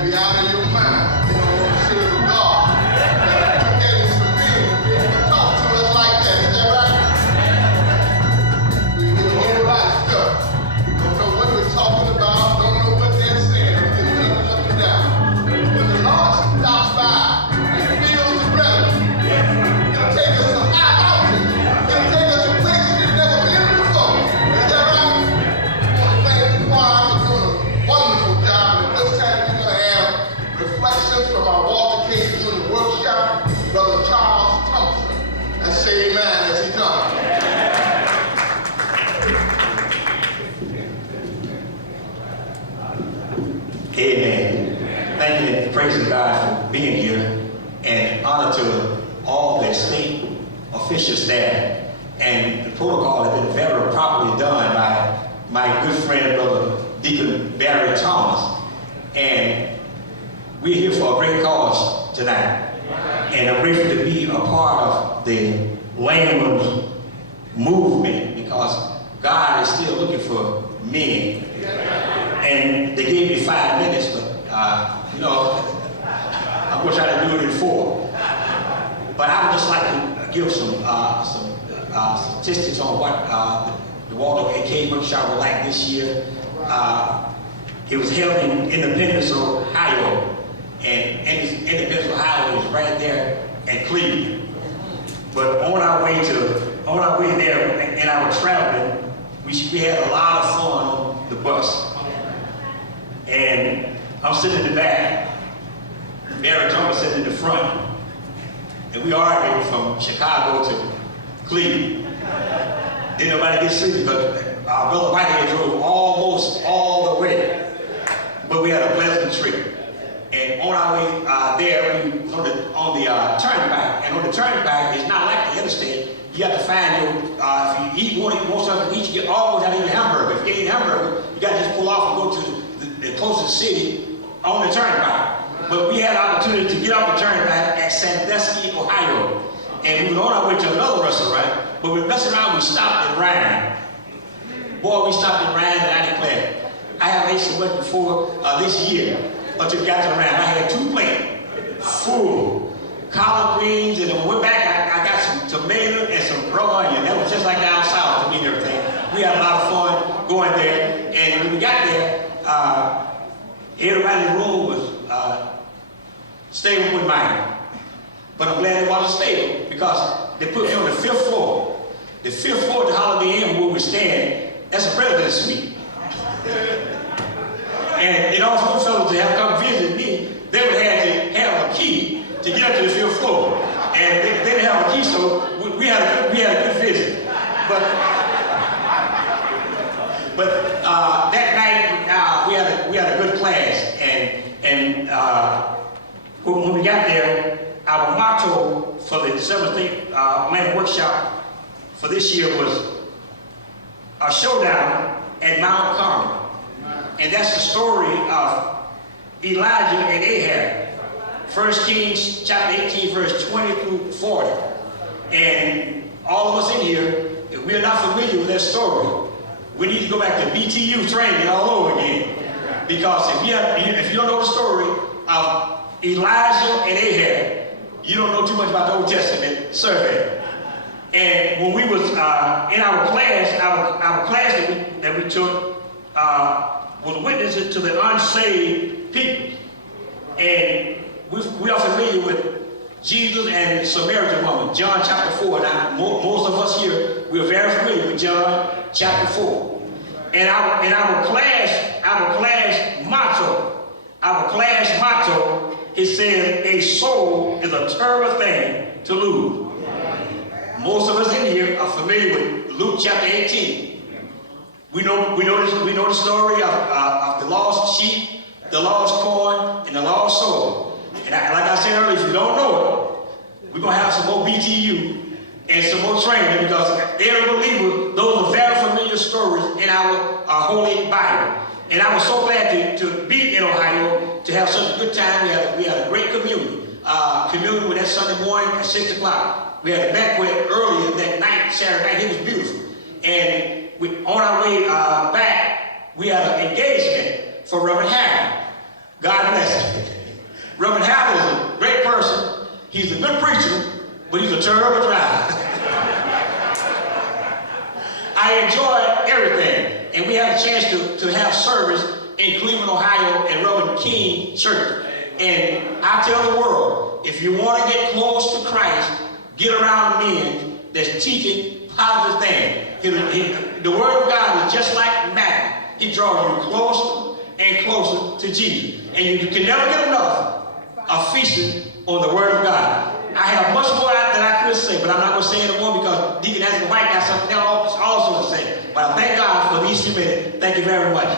be out of your mind. You don't want to serve God. You're getting some men to talk to us like that. Is that right? We hear a whole lot of stuff. Don't know what we're talking about. Don't know what they're saying. We just jumping up and down. When the Lord stops by and fills the breath, He'll take us to high mountains. He'll take us to places we've never been before. Is that right? I want to thank the choir for doing a wonderful job. And this time we're going to have reflections from our Walter Cade doing the workshop, Brother Charles Thompson. Let's say amen as he comes. Amen. Thank you and praising God for being here, and honor to all the state official staff. And the protocol has been very properly done by my good friend, Brother Deacon Barry Thomas. And we're here for a great cause tonight. And I'm grateful to be a part of the layman's movement, because God is still looking for men. And they gave me 5 minutes, but I wish I'd do it in 4. But I would just like to give some statistics on what the Walter Cade workshop was like this year. It was held in Independence, Ohio, and Independence, Ohio is right there in Cleveland. But on our way there, and I was traveling, we had a lot of fun on the bus. And I'm sitting in the back, Barry Thompson sitting in the front, and we argued from Chicago to Cleveland. Didn't nobody get sleepy, but our brother Whitehead drove almost all the way. But we had a pleasant trip. And on our way there, we were on the turnpike. And on the turnpike, it's not like the interstate. You have to find your, if you want something to eat, you always have to eat a hamburger. If you eat a hamburger, you got to just pull off and go to the closest city on the turnpike. But we had an opportunity to get off the turnpike at Sandusky, Ohio. And we were on our way to another restaurant, but we were messing around, we stopped at Ryan. Boy, we stopped at Ryan, and I declare, I haven't ate so much before this year until we got to Ryan. I had 2 plates full, collard greens, and then when we went back, I got some tomato and some raw onion. That was just like down south to me and everything. We had a lot of fun going there, and when we got there, everybody in the room was stable with mine. But I'm glad they wasn't stable, because they put me on the 5th floor. The 5th floor at the Holiday Inn where we stand, that's a president's suite. And in order for those fellows to have come visit me, they would have to have a key to get up to the 5th floor. And they didn't have a key, so we had a good visit. But that night we had a good class, and when we got there, our motto for the 7th Land Workshop for this year was a showdown at Mount Carmel. And that's the story of Elijah and Ahab. 1 Kings chapter 18, verse 20 through 40. And all of us in here, if we are not familiar with that story, we need to go back to BTU training all over again. Because if you don't know the story of Elijah and Ahab, you don't know too much about the Old Testament survey. And when we was in our class, our class that we took was witnesses to the unsaved people. And we are familiar with Jesus and the Samaritan woman, John chapter 4. Now, most of us here, we're very familiar with John chapter 4. And our class motto, it says, a soul is a terrible thing to lose. Most of us in here are familiar with Luke chapter 18. We know the story of the lost sheep, the lost coin, and the lost soul. And like I said earlier, if you don't know it, we're going to have some more BTU and some more training, because every believer, those are very familiar stories in our Holy Bible. And I was so glad to be in Ohio, to have such a good time. We had a great communion. Communion with that Sunday morning at 6 o'clock. We had a banquet earlier that night, Saturday night. It was beautiful. And on our way back, we had an engagement for Reverend Harry. God bless him. but he's a terrible driver. I enjoyed everything, and we had a chance to have service in Cleveland, Ohio at Reverend King Church. And I tell the world, if you want to get close to Christ, get around men that's teaching positive things. The Word of God is just like magnet. He draws you closer and closer to Jesus. And you can never get enough of feasting on the Word of God. I have much more that I could say, but I'm not going to say anymore because Deacon Anthony White got something else also to say. But I thank God for these few minutes. Thank you very much.